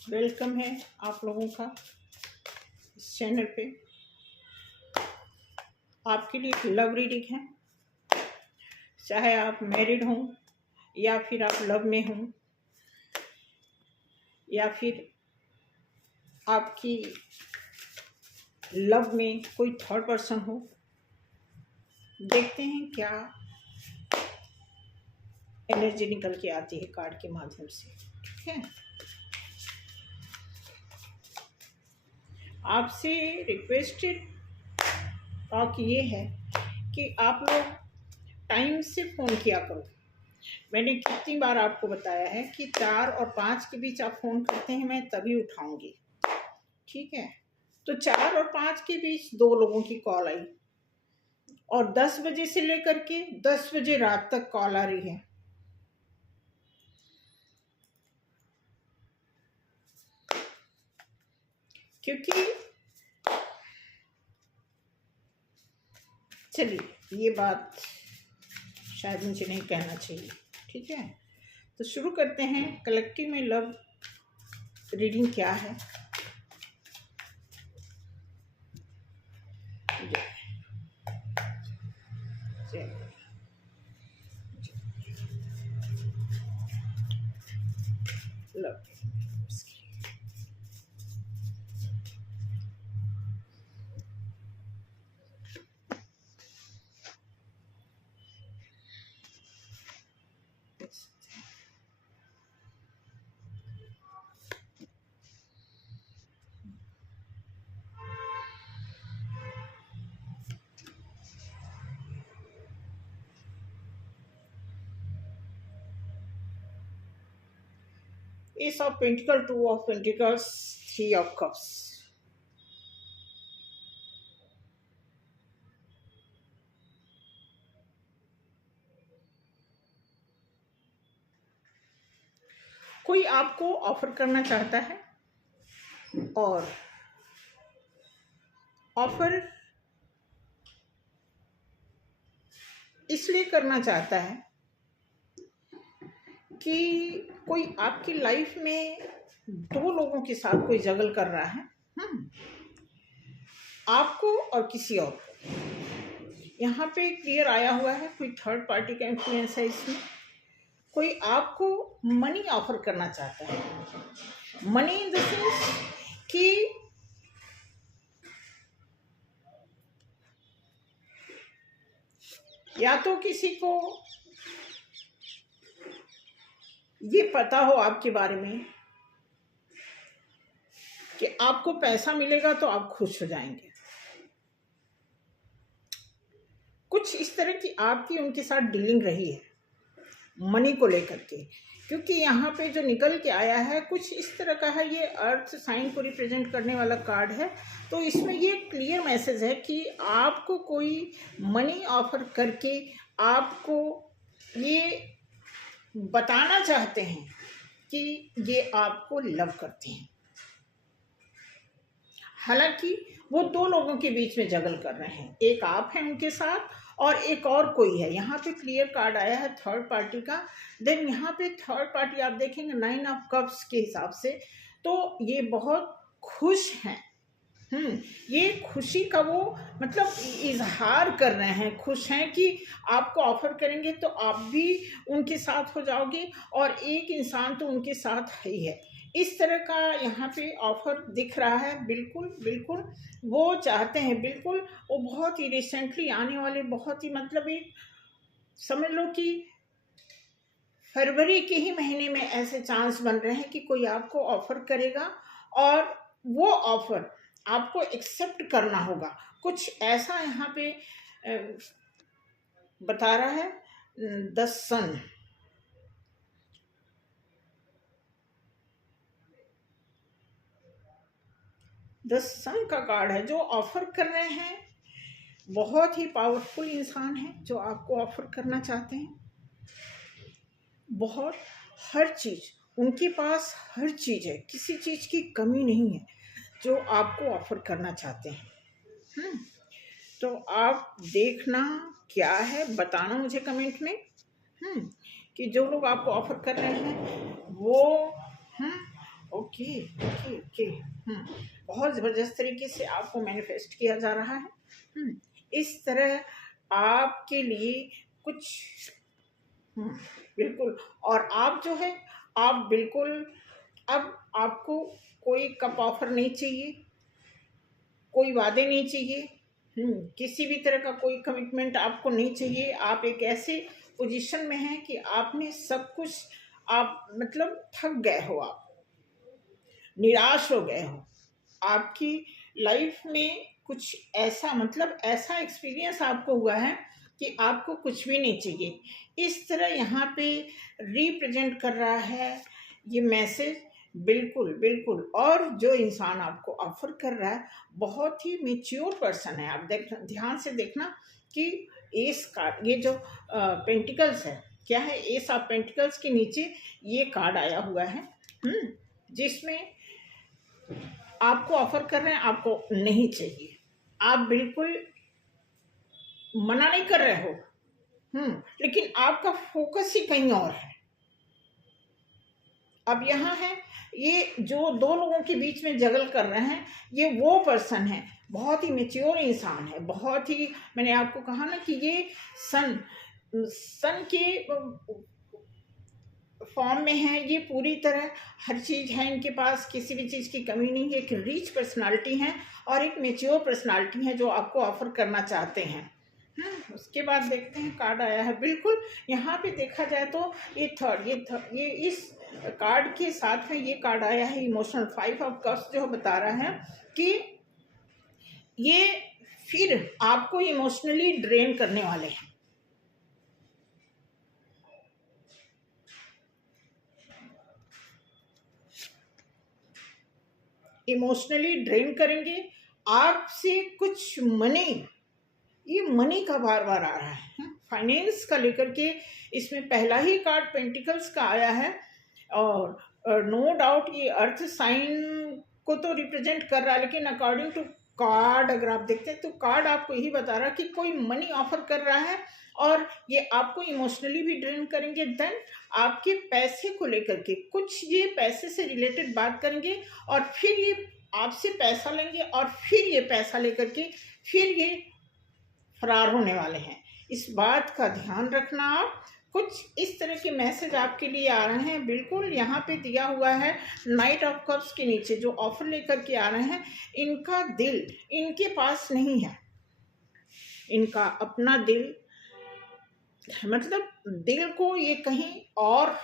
Welcome है आप लोगों का इस चैनल पे। आपके लिए एक लव रीडिंग है, चाहे आप मैरिड हों या फिर आप लव में हों या फिर आपकी लव में कोई थर्ड पर्सन हो। देखते हैं क्या एनर्जी निकल के आती है कार्ड के माध्यम से। ठीक है, आपसे रिक्वेस्टेड टॉक ये है कि आप लोग टाइम से फ़ोन किया करो। मैंने कितनी बार आपको बताया है कि 4 और 5 के बीच आप फ़ोन करते हैं, मैं तभी उठाऊंगी। ठीक है, तो 4 और 5 के बीच 2 लोगों की कॉल आई और 10 बजे से लेकर के 10 बजे रात तक कॉल आ रही है। क्योंकि चलिए, ये बात शायद मुझे नहीं कहना चाहिए। ठीक है, तो शुरू करते हैं। कलेक्टिव में लव रीडिंग क्या है। Love Ace of Pentacles, 2 of Pentacles, 3 of Cups। कोई आपको ऑफर करना चाहता है और ऑफर इसलिए करना चाहता है कि कोई आपकी लाइफ में 2 लोगों के साथ कोई जगल कर रहा है, आपको और किसी और को। यहाँ पे क्लियर आया हुआ है, कोई थर्ड पार्टी का इन्फ्लुएंस है इसमें। कोई आपको मनी ऑफर करना चाहता है। मनी इन द सेंस कि या तो किसी को ये पता हो आपके बारे में कि आपको पैसा मिलेगा तो आप खुश हो जाएंगे। कुछ इस तरह की आपकी उनके साथ डीलिंग रही है मनी को लेकर के। क्योंकि यहाँ पे जो निकल के आया है कुछ इस तरह का है, ये अर्थ साइन को रिप्रेजेंट करने वाला कार्ड है। तो इसमें ये क्लियर मैसेज है कि आपको कोई मनी ऑफर करके आपको ये बताना चाहते हैं कि ये आपको लव करते हैं। हालांकि वो 2 लोगों के बीच में जगल कर रहे हैं, एक आप हैं उनके साथ और एक और कोई है। यहाँ पे क्लियर कार्ड आया है थर्ड पार्टी का। देन यहाँ पे थर्ड पार्टी आप देखेंगे 9 ऑफ कप्स के हिसाब से, तो ये बहुत खुश हैं। ये खुशी का वो मतलब इजहार कर रहे हैं, खुश हैं कि आपको ऑफर करेंगे तो आप भी उनके साथ हो जाओगे और एक इंसान तो उनके साथ ही है। इस तरह का यहाँ पे ऑफर दिख रहा है। बिल्कुल बिल्कुल वो चाहते हैं, बिल्कुल वो बहुत ही रिसेंटली आने वाले, बहुत ही मतलब एक समझ लो कि फरवरी के ही महीने में ऐसे चांस बन रहे हैं कि कोई आपको ऑफर करेगा और वो ऑफर आपको एक्सेप्ट करना होगा। कुछ ऐसा यहाँ पे बता रहा है। द सन, द सन का कार्ड है। जो ऑफर कर रहे हैं बहुत ही पावरफुल इंसान है जो आपको ऑफर करना चाहते हैं। बहुत हर चीज उनके पास, हर चीज है, किसी चीज की कमी नहीं है जो आपको ऑफर करना चाहते हैं। तो आप देखना क्या है, बताना मुझे कमेंट में कि जो लोग आपको ऑफर कर रहे हैं वो ओके ओके ओके। बहुत ज़बरदस्त तरीके से आपको मैनिफेस्ट किया जा रहा है। इस तरह आपके लिए कुछ बिल्कुल। और आप जो है, आप बिल्कुल, अब आपको कोई कप ऑफर नहीं चाहिए, कोई वादे नहीं चाहिए, किसी भी तरह का कोई कमिटमेंट आपको नहीं चाहिए। आप एक ऐसे पोजीशन में हैं कि आपने सब कुछ, आप मतलब थक गए हो, आप निराश हो गए हो। आपकी लाइफ में कुछ ऐसा, मतलब ऐसा एक्सपीरियंस आपको हुआ है कि आपको कुछ भी नहीं चाहिए। इस तरह यहाँ पे रिप्रेजेंट कर रहा है ये मैसेज। बिल्कुल बिल्कुल। और जो इंसान आपको ऑफर कर रहा है बहुत ही मेच्योर पर्सन है। आप देख, ध्यान से देखना कि एस कार्ड, ये जो पेंटिकल्स है, क्या है, एस ऑफ पेंटिकल्स के नीचे ये कार्ड आया हुआ है, जिसमें आपको ऑफर कर रहे हैं, आपको नहीं चाहिए, आप बिल्कुल मना नहीं कर रहे हो, लेकिन आपका फोकस ही कहीं और है। अब यहाँ है, ये जो दो लोगों के बीच में जगल कर रहे हैं, ये वो पर्सन है, बहुत ही मेच्योर इंसान है, बहुत ही, मैंने आपको कहा ना कि ये सन के फॉर्म में है, ये पूरी तरह हर चीज़ है इनके पास, किसी भी चीज़ की कमी नहीं है। एक रिच पर्सनालिटी है और एक मेच्योर पर्सनालिटी है जो आपको ऑफर करना चाहते हैं। उसके बाद देखते हैं कार्ड आया है, बिल्कुल यहाँ पे देखा जाए तो ये थर्ड, ये इस कार्ड के साथ में ये कार्ड आया है इमोशनल 5 ऑफ कप्स, जो बता रहा है कि ये फिर आपको इमोशनली ड्रेन करने वाले हैं। इमोशनली ड्रेन करेंगे आपसे कुछ मनी, ये मनी का बार बार आ रहा है, फाइनेंस का लेकर के। इसमें पहला ही कार्ड पेंटिकल्स का आया है और नो डाउट ये अर्थ साइन को तो रिप्रेजेंट कर रहा है, लेकिन अकॉर्डिंग टू कार्ड अगर आप देखते हैं तो कार्ड आपको यही बता रहा है कि कोई मनी ऑफर कर रहा है और ये आपको इमोशनली भी ड्रेन करेंगे। देन आपके पैसे को लेकर के कुछ ये पैसे से रिलेटेड बात करेंगे और फिर ये आपसे पैसा लेंगे और फिर ये पैसा लेकर के फिर ये फरार होने वाले हैं। इस बात का ध्यान रखना आप। कुछ इस तरह के मैसेज आपके लिए आ रहे हैं। बिल्कुल यहाँ पे दिया हुआ है नाइट ऑफ कप्स के नीचे जो ऑफर लेकर के आ रहे हैं, इनका दिल इनके पास नहीं है, इनका अपना दिल, मतलब दिल को ये कहीं और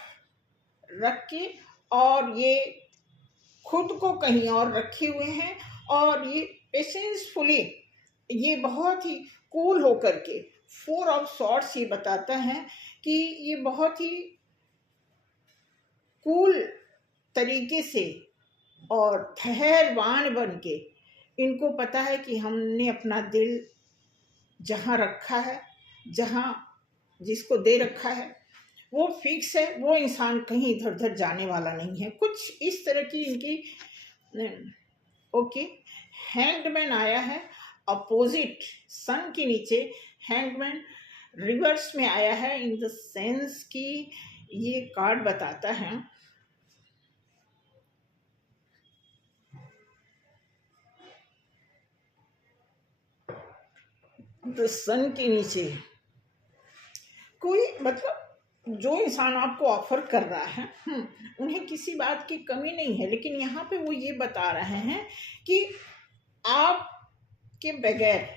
रख के और ये खुद को कहीं और रखे हुए हैं और ये पेशेंसफुली, ये बहुत ही कूल होकर के, 4 ऑफ सॉर्ड्स ये बताता है कि ये बहुत ही कूल तरीके से और ठहरवान बन के, इनको पता है कि हमने अपना दिल जहाँ रखा है, जहाँ जिसको दे रखा है वो फिक्स है, वो इंसान कहीं इधर उधर जाने वाला नहीं है। कुछ इस तरह की इनकी ओके। हैंग्डमैन आया है अपोजिट सन के नीचे, हैंगमैन रिवर्स में आया है, इन द सेंस कि ये कार्ड बताता है द सन के नीचे कोई, मतलब जो इंसान आपको ऑफर कर रहा है उन्हें किसी बात की कमी नहीं है, लेकिन यहाँ पे वो ये बता रहे हैं कि आप के बगैर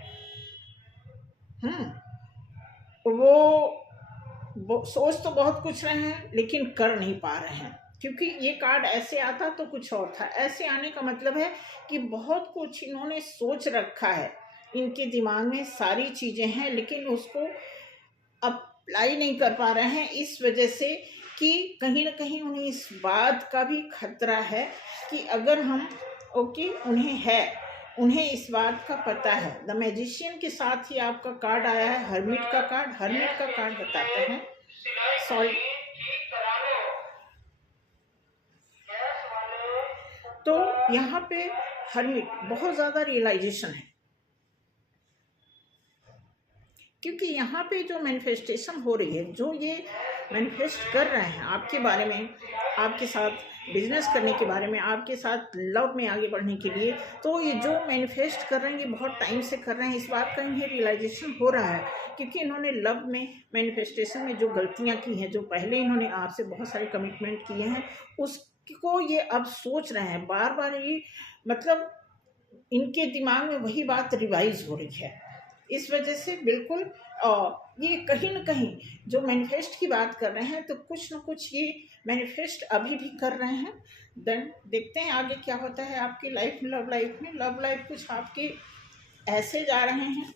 वो सोच तो बहुत कुछ रहे हैं लेकिन कर नहीं पा रहे हैं, क्योंकि ये कार्ड ऐसे आता तो कुछ और था। ऐसे आने का मतलब है कि बहुत कुछ इन्होंने सोच रखा है, इनके दिमाग में सारी चीज़ें हैं, लेकिन उसको अप्लाई नहीं कर पा रहे हैं, इस वजह से कि कहीं ना कहीं उन्हें इस बात का भी खतरा है कि अगर हम उन्हें इस बात का पता है। द मैजिशियन के साथ ही आपका कार्ड आया है हर्मिट का कार्ड। हर्मिट का कार्ड बताता है सॉरी, तो यहाँ पे हर्मिट बहुत ज़्यादा रियलाइजेशन है, क्योंकि यहाँ पे जो मैनिफेस्टेशन हो रही है, जो ये मैनिफेस्ट कर रहे हैं आपके बारे में, आपके साथ बिजनेस करने के बारे में, आपके साथ लव में आगे बढ़ने के लिए, तो ये जो मैनिफेस्ट कर रहे हैं ये बहुत टाइम से कर रहे हैं। इस बात का इन्हें रियलाइजेशन हो रहा है क्योंकि इन्होंने लव में मैनिफेस्टेशन में जो गलतियाँ की हैं, जो पहले इन्होंने आपसे बहुत सारे कमिटमेंट किए हैं, उसको ये अब सोच रहे हैं। बार बार ये मतलब इनके दिमाग में वही बात रिवाइज हो रही है। इस वजह से बिल्कुल ये कहीं ना कहीं जो मैनिफेस्ट की बात कर रहे हैं, तो कुछ ना कुछ ये मैनिफेस्ट अभी भी कर रहे हैं। देन देखते हैं आगे क्या होता है आपकी लाइफ में, लव लाइफ में। लव लाइफ कुछ आपके ऐसे जा रहे हैं।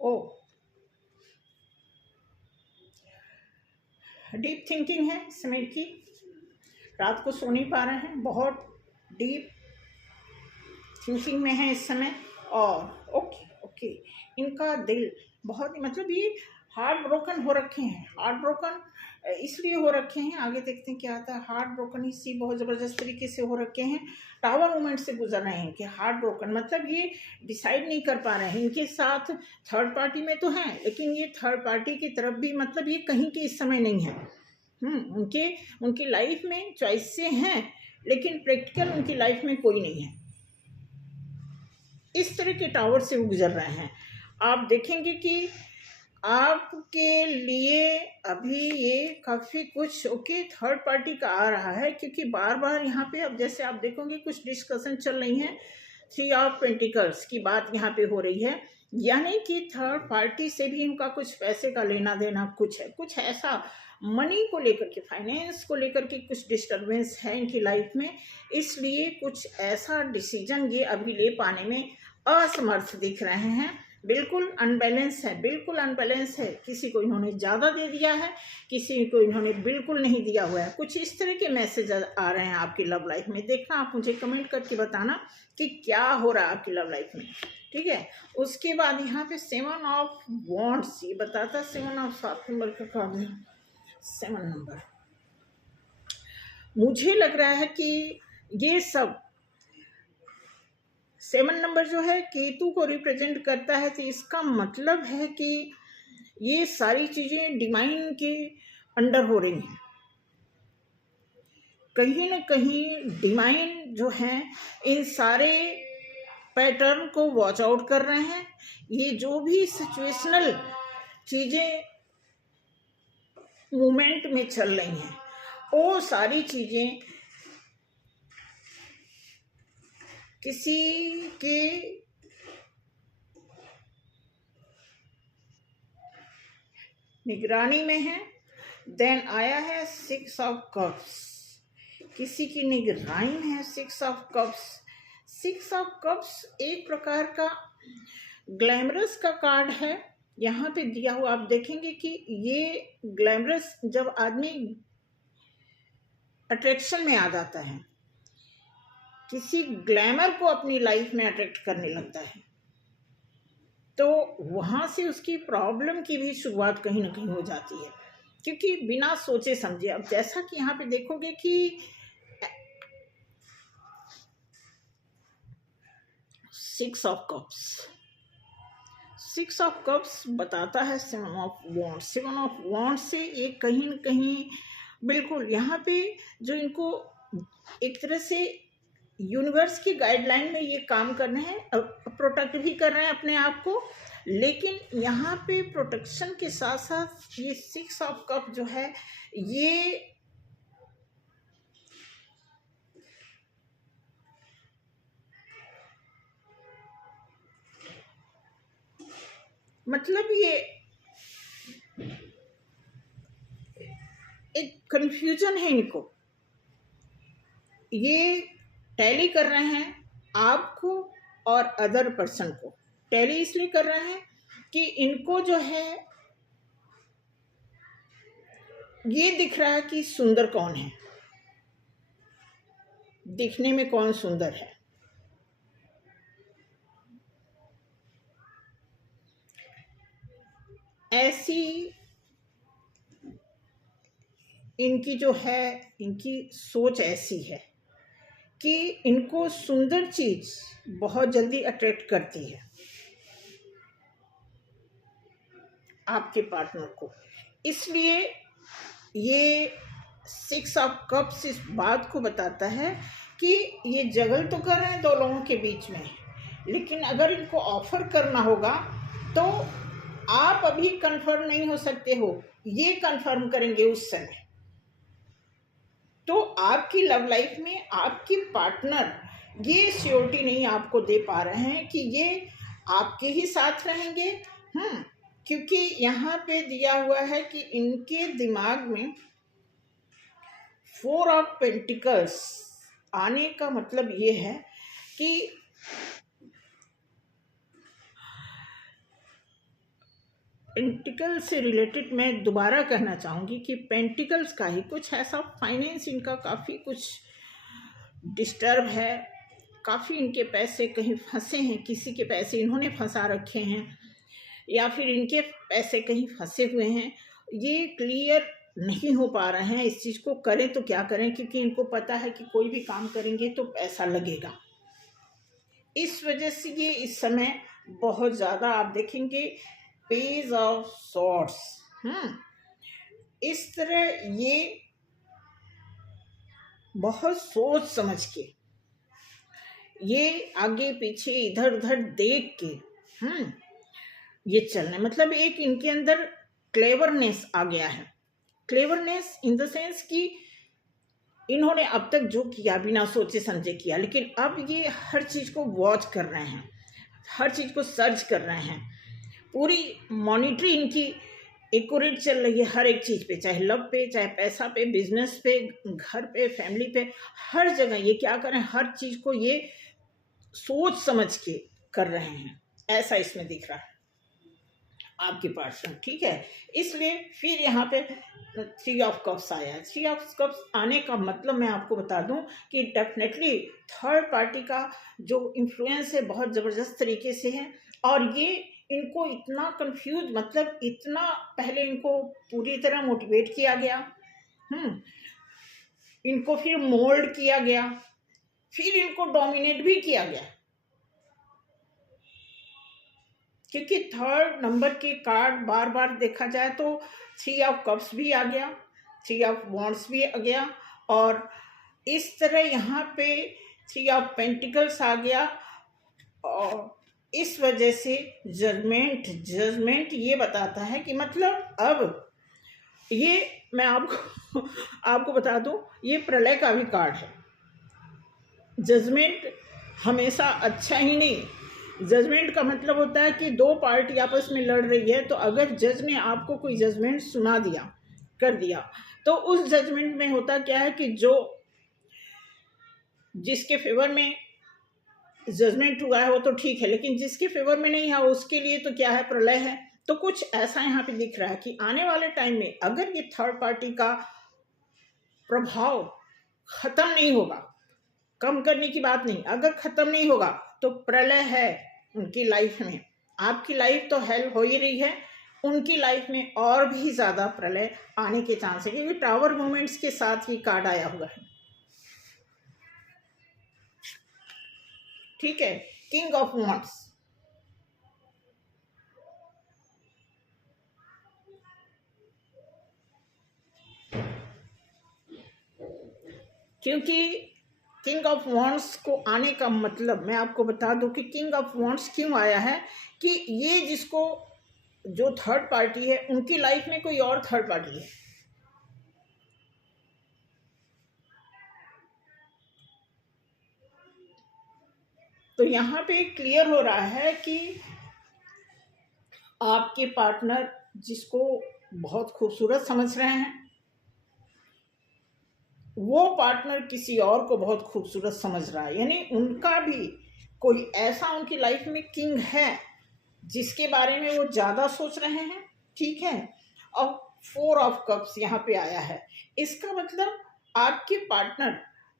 ओ, डीप थिंकिंग है इस समय की, रात को सो नहीं पा रहे हैं, बहुत डीप थिंकिंग में है इस समय। और ओके ओके, इनका दिल बहुत ही मतलब ये हार्ट ब्रोकन हो रखे हैं। हार्ट ब्रोकन इसलिए हो रखे हैं, आगे देखते हैं क्या आता है। हार्ट ब्रोकन इसी बहुत ज़बरदस्त तरीके से हो रखे हैं, टावर मूवमेंट से गुजर रहे हैं कि हार्ट ब्रोकन मतलब ये डिसाइड नहीं कर पा रहे हैं। इनके साथ थर्ड पार्टी में तो हैं, लेकिन ये थर्ड पार्टी की तरफ भी मतलब ये कहीं के इस समय नहीं है। उनकी लाइफ में चॉइस से हैं, लेकिन प्रैक्टिकल उनकी लाइफ में कोई नहीं है। इस तरह के टावर से वो गुजर रहे हैं। आप देखेंगे कि आपके लिए अभी ये काफ़ी कुछ ओके थर्ड पार्टी का आ रहा है, क्योंकि बार बार यहाँ पे अब जैसे आप देखोगे कुछ डिस्कशन चल रही हैं, 3 ऑफ पेंटिकल्स की बात यहाँ पे हो रही है, यानी कि थर्ड पार्टी से भी इनका कुछ पैसे का लेना देना कुछ है, कुछ ऐसा मनी को लेकर के, फाइनेंस को लेकर के कुछ डिस्टर्बेंस है इनकी लाइफ में। इसलिए कुछ ऐसा डिसीजन ये अभी ले पाने में असमर्थ दिख रहे हैं। बिल्कुल अनबैलेंस है, बिल्कुल अनबैलेंस है। किसी को इन्होंने ज़्यादा दे दिया है, किसी को इन्होंने बिल्कुल नहीं दिया हुआ है। कुछ इस तरह के मैसेज आ रहे हैं आपकी लव लाइफ में। देखना, आप मुझे कमेंट करके बताना कि क्या हो रहा है आपकी लव लाइफ में, ठीक है। उसके बाद यहाँ पे 7 ऑफ वॉन्ड्स ये बताता, 7 ऑफ 7 नंबर का कार्ड है, 7 नंबर। मुझे लग रहा है कि ये सब 7 नंबर जो है केतु को रिप्रेजेंट करता है, तो इसका मतलब है कि ये सारी चीज़ें डिवाइन के अंडर हो रही हैं। कहीं ना कहीं डिवाइन जो हैं इन सारे पैटर्न को वॉच आउट कर रहे हैं। ये जो भी सिचुएशनल चीज़ें मूवमेंट में चल रही हैं, वो सारी चीज़ें किसी के निगरानी में है। देन आया है 6 ऑफ कप्स, किसी की निगरानी में है 6 ऑफ कप्स। 6 ऑफ कप्स एक प्रकार का ग्लैमरस का कार्ड है यहाँ पे दिया हुआ। आप देखेंगे कि ये ग्लैमरस जब आदमी अट्रैक्शन में आ जाता है, किसी ग्लैमर को अपनी लाइफ में अट्रैक्ट करने लगता है, तो वहाँ से उसकी प्रॉब्लम की भी शुरुआत कहीं ना कहीं हो जाती है, क्योंकि बिना सोचे समझे। अब जैसा कि यहाँ पे देखोगे कि 6 ऑफ कप्स, 6 ऑफ कप्स बताता है 7 ऑफ वॉन्ड्स। 7 ऑफ वॉन्ड्स से ये कहीं न कहीं बिल्कुल यहाँ पे जो इनको एक तरह से यूनिवर्स की गाइडलाइन में ये काम कर रहे हैं, प्रोटेक्ट भी कर रहे हैं अपने आप को, लेकिन यहाँ पे प्रोटेक्शन के साथ साथ ये 6 ऑफ कप जो है ये मतलब ये एक कंफ्यूजन है इनको। ये टैली कर रहे हैं आपको और अदर पर्सन को। टैली इसलिए कर रहे हैं कि इनको जो है ये दिख रहा है कि सुंदर कौन है, दिखने में कौन सुंदर है। ऐसी इनकी जो है, इनकी सोच ऐसी है कि इनको सुंदर चीज बहुत जल्दी अट्रैक्ट करती है आपके पार्टनर को। इसलिए ये 6 ऑफ कप्स इस बात को बताता है कि ये जगल तो कर रहे हैं दो लोगों के बीच में, लेकिन अगर इनको ऑफर करना होगा तो आप अभी कंफर्म नहीं हो सकते हो, ये कंफर्म करेंगे उस समय। तो आपकी लव लाइफ में आपकी पार्टनर ये श्योरिटी नहीं आपको दे पा रहे हैं कि ये आपके ही साथ रहेंगे। क्योंकि यहाँ पे दिया हुआ है कि इनके दिमाग में 4 ऑफ पेंटिकल्स आने का मतलब ये है कि पेंटिकल से रिलेटेड मैं दोबारा कहना चाहूँगी कि पेंटिकल्स का ही कुछ ऐसा फाइनेंस इनका काफ़ी कुछ डिस्टर्ब है, काफ़ी इनके पैसे कहीं फंसे हैं, किसी के पैसे इन्होंने फंसा रखे हैं या फिर इनके पैसे कहीं फंसे हुए हैं। ये क्लियर नहीं हो पा रहे हैं इस चीज़ को करें तो क्या करें, क्योंकि इनको पता है कि कोई भी काम करेंगे तो पैसा लगेगा। इस वजह से ये इस समय बहुत ज़्यादा आप देखेंगे पेज ऑफ सॉर्ड्स, इस तरह ये बहुत सोच समझ के, ये आगे पीछे इधर उधर देख के ये चलने, मतलब एक इनके अंदर क्लेवरनेस आ गया है। क्लेवरनेस इन द सेंस कि इन्होंने अब तक जो किया बिना सोचे समझे किया, लेकिन अब ये हर चीज़ को वॉच कर रहे हैं, हर चीज़ को सर्च कर रहे हैं, पूरी मॉनिटरी इनकी एक्यूरेट चल रही है हर एक चीज़ पे, चाहे लव पे, चाहे पैसा पे, बिजनेस पे, घर पे, फैमिली पे, हर जगह ये क्या कर रहे हैं, हर चीज़ को ये सोच समझ के कर रहे हैं, ऐसा इसमें दिख रहा है आपके पर्सन। ठीक है, इसलिए फिर यहाँ पे 3 ऑफ कप्स आया। 3 ऑफ कप्स आने का मतलब मैं आपको बता दूं कि डेफिनेटली थर्ड पार्टी का जो इन्फ्लुएंस है बहुत ज़बरदस्त तरीके से है, और ये इनको इतना कंफ्यूज, मतलब इतना पहले इनको पूरी तरह मोटिवेट किया गया, इनको फिर मोल्ड किया गया, फिर इनको डोमिनेट भी किया गया, क्योंकि थर्ड नंबर के कार्ड बार बार देखा जाए तो 3 ऑफ कप्स भी आ गया, 3 ऑफ वॉन्ड्स भी आ गया, और इस तरह यहाँ पे 3 ऑफ पेंटिकल्स आ गया, और इस वजह से जजमेंट ये बताता है कि मतलब अब ये मैं आपको बता दूं, ये प्रलय का भी कार्ड है। जजमेंट हमेशा अच्छा ही नहीं, जजमेंट का मतलब होता है कि दो पार्टी आपस में लड़ रही है, तो अगर जज ने आपको कोई जजमेंट सुना दिया, कर दिया, तो उस जजमेंट में होता क्या है कि जो जिसके फेवर में जजमेंट हुआ है वो तो ठीक है, लेकिन जिसके फेवर में नहीं है उसके लिए तो क्या है, प्रलय है। तो कुछ ऐसा यहाँ पे दिख रहा है कि आने वाले टाइम में अगर ये थर्ड पार्टी का प्रभाव खत्म नहीं होगा, कम करने की बात नहीं, अगर खत्म नहीं होगा तो प्रलय है उनकी लाइफ में। आपकी लाइफ तो हेल्प हो ही रही है, उनकी लाइफ में और भी ज्यादा प्रलय आने के चांस है, क्योंकि टावर मूवमेंट्स के साथ ही कार्ड आया हुआ है। ठीक है, किंग ऑफ वॉन्ड्स, क्योंकि किंग ऑफ वॉन्ड्स को आने का मतलब मैं आपको बता दूं कि किंग ऑफ वॉन्ड्स क्यों आया है कि ये जिसको जो थर्ड पार्टी है उनकी लाइफ में कोई और थर्ड पार्टी है। तो यहाँ पे क्लियर हो रहा है कि आपके पार्टनर जिसको बहुत खूबसूरत समझ रहे हैं, वो पार्टनर किसी और को बहुत खूबसूरत समझ रहा है, यानी उनका भी कोई ऐसा उनकी लाइफ में किंग है जिसके बारे में वो ज़्यादा सोच रहे हैं। ठीक है, और 4 ऑफ कप्स यहाँ पे आया है। इसका मतलब आपके पार्टनर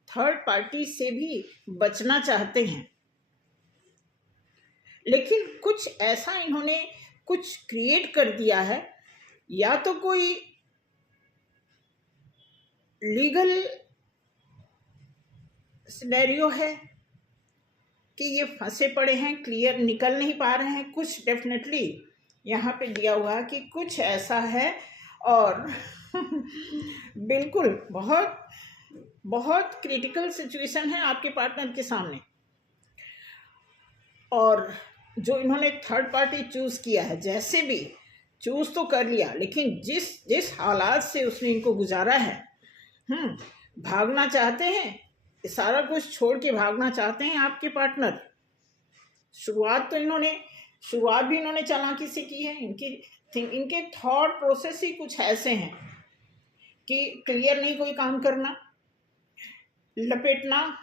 थर्ड पार्टी से भी बचना चाहते हैं, लेकिन कुछ ऐसा इन्होंने कुछ क्रिएट कर दिया है, या तो कोई लीगल सिनेरियो है कि ये फंसे पड़े हैं, क्लियर निकल नहीं पा रहे हैं। कुछ डेफिनेटली यहाँ पे दिया हुआ है कि कुछ ऐसा है, और बिल्कुल बहुत बहुत क्रिटिकल सिचुएशन है आपके पार्टनर के सामने। और जो इन्होंने थर्ड पार्टी चूज किया है, जैसे भी चूज तो कर लिया, लेकिन जिस हालात से उसने इनको गुजारा है, भागना चाहते हैं, सारा कुछ छोड़ के भागना चाहते हैं आपके पार्टनर। शुरुआत भी इन्होंने चालाकी से की है। इनके थॉट प्रोसेस ही कुछ ऐसे हैं कि क्लियर नहीं कोई काम करना, लपेटना,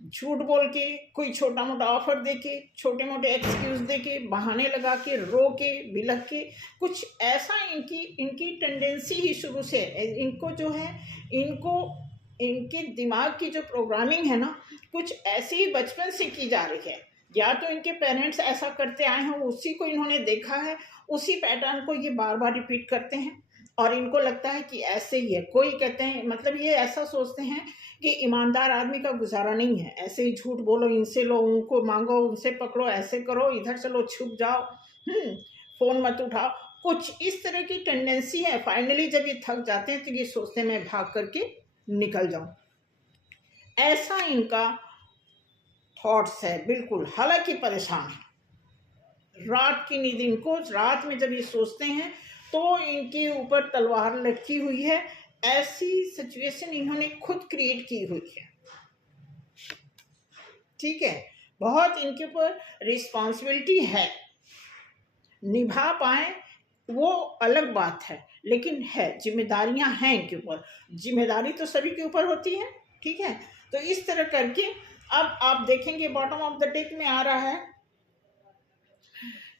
झूठ बोल के, कोई छोटा मोटा ऑफर दे के, छोटे मोटे एक्सक्यूज दे के, बहाने लगा के, रो के, बिलख के, कुछ ऐसा इनकी टेंडेंसी ही शुरू से। इनको जो है, इनके दिमाग की जो प्रोग्रामिंग है ना, कुछ ऐसी ही बचपन से की जा रही है। या तो इनके पेरेंट्स ऐसा करते आए हैं, उसी को इन्होंने देखा है, उसी पैटर्न को ये बार बार रिपीट करते हैं, और इनको लगता है कि ऐसे ही है। कोई कहते हैं, मतलब ये ऐसा सोचते हैं कि ईमानदार आदमी का गुजारा नहीं है, ऐसे ही झूठ बोलो, इनसे लो, उनको मांगो, उनसे पकड़ो, ऐसे करो, इधर चलो, छुप जाओ, फोन मत उठाओ, कुछ इस तरह की टेंडेंसी है। फाइनली जब ये थक जाते हैं तो ये सोचते हैं मैं भाग करके निकल जाऊं। ऐसा इनका थॉट्स है बिल्कुल। हालांकि परेशान है, रात की नींद इनको, रात में जब ये सोचते हैं तो इनके ऊपर तलवार लटकी हुई है। ऐसी सिचुएशन इन्होंने खुद क्रिएट की हुई है। ठीक है, बहुत इनके ऊपर रिस्पॉन्सिबिलिटी है, निभा पाए वो अलग बात है, लेकिन है, जिम्मेदारियां हैं इनके ऊपर। जिम्मेदारी तो सभी के ऊपर होती है। ठीक है, तो इस तरह करके अब आप देखेंगे बॉटम ऑफ द डेक में आ रहा है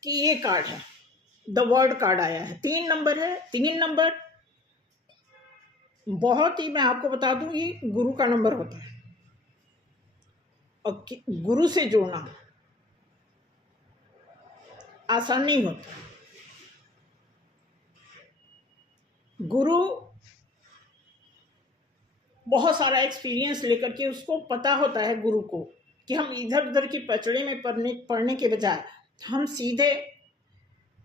कि ये कार्ड है, द वर्ल्ड कार्ड आया है, 3 नंबर है। 3 नंबर बहुत ही, मैं आपको बता दूं, ये गुरु का नंबर होता है, और गुरु से जोड़ना आसान नहीं होता। गुरु बहुत सारा एक्सपीरियंस लेकर के, उसको पता होता है गुरु को कि हम इधर उधर की पचड़े में पढ़ने के बजाय हम सीधे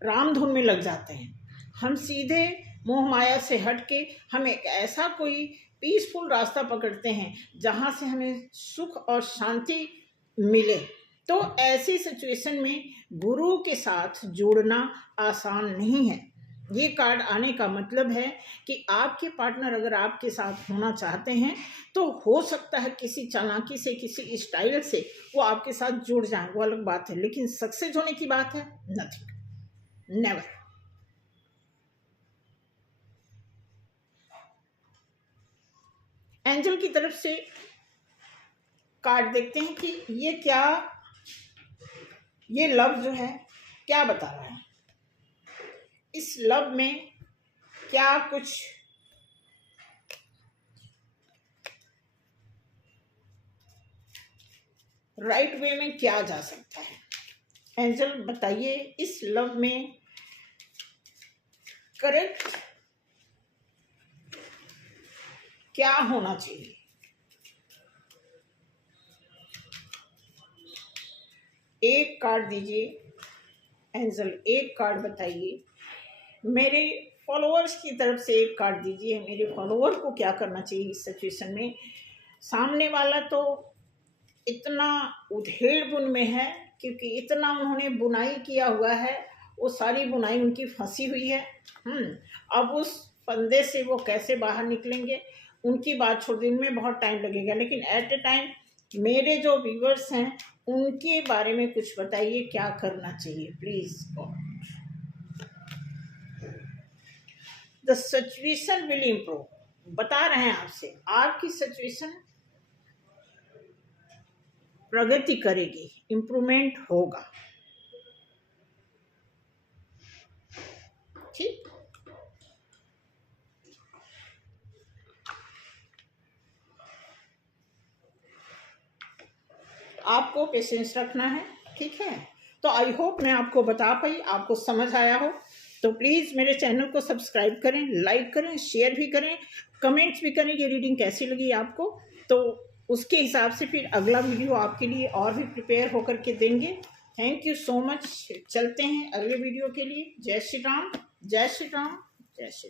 रामधुन में लग जाते हैं। हम सीधे मोह माया से हट के हम एक ऐसा कोई पीसफुल रास्ता पकड़ते हैं जहाँ से हमें सुख और शांति मिले। तो ऐसी सिचुएशन में गुरु के साथ जुड़ना आसान नहीं है। ये कार्ड आने का मतलब है कि आपके पार्टनर अगर आपके साथ होना चाहते हैं तो हो सकता है किसी चालाकी से, किसी स्टाइल से वो आपके साथ जुड़ जाए, वो अलग बात है, लेकिन सक्सेस होने की बात है, नथिंग, नेवर। एंजल की तरफ से कार्ड देखते हैं कि ये लव जो है क्या बता रहा है। इस लव में क्या कुछ राइट वे में क्या जा सकता है? एंजल बताइए, इस लव में करेक्ट क्या होना चाहिए? एक कार्ड दीजिए एंजल, एक कार्ड बताइए। मेरे फॉलोअर्स की तरफ से एक कार्ड दीजिए, मेरे फॉलोअर को क्या करना चाहिए इस सिचुएशन में। सामने वाला तो इतना उधेड़ बुन में है, क्योंकि इतना उन्होंने बुनाई किया हुआ है, वो सारी बुनाई उनकी फंसी हुई है। अब उस फंदे से वो कैसे बाहर निकलेंगे, उनकी बात छोड़ दें, उनमें बहुत टाइम लगेगा। लेकिन एट ए टाइम मेरे जो व्यूअर्स हैं उनके बारे में कुछ बताइए, क्या करना चाहिए please God. The situation will improve. बता रहे हैं आपसे, आपकी सिचुएशन प्रगति करेगी, इम्प्रूवमेंट होगा। ठीक, आपको पेशेंस रखना है। ठीक है, तो आई होप मैं आपको बता पाई, आपको समझ आया हो। तो प्लीज़ मेरे चैनल को सब्सक्राइब करें, लाइक करें, शेयर भी करें, कमेंट्स भी करें कि रीडिंग कैसी लगी आपको। तो उसके हिसाब से फिर अगला वीडियो आपके लिए और भी प्रिपेयर होकर के देंगे। Thank you so much. चलते हैं अगले वीडियो के लिए। जय श्री राम, जय श्री राम, जय श्री राम।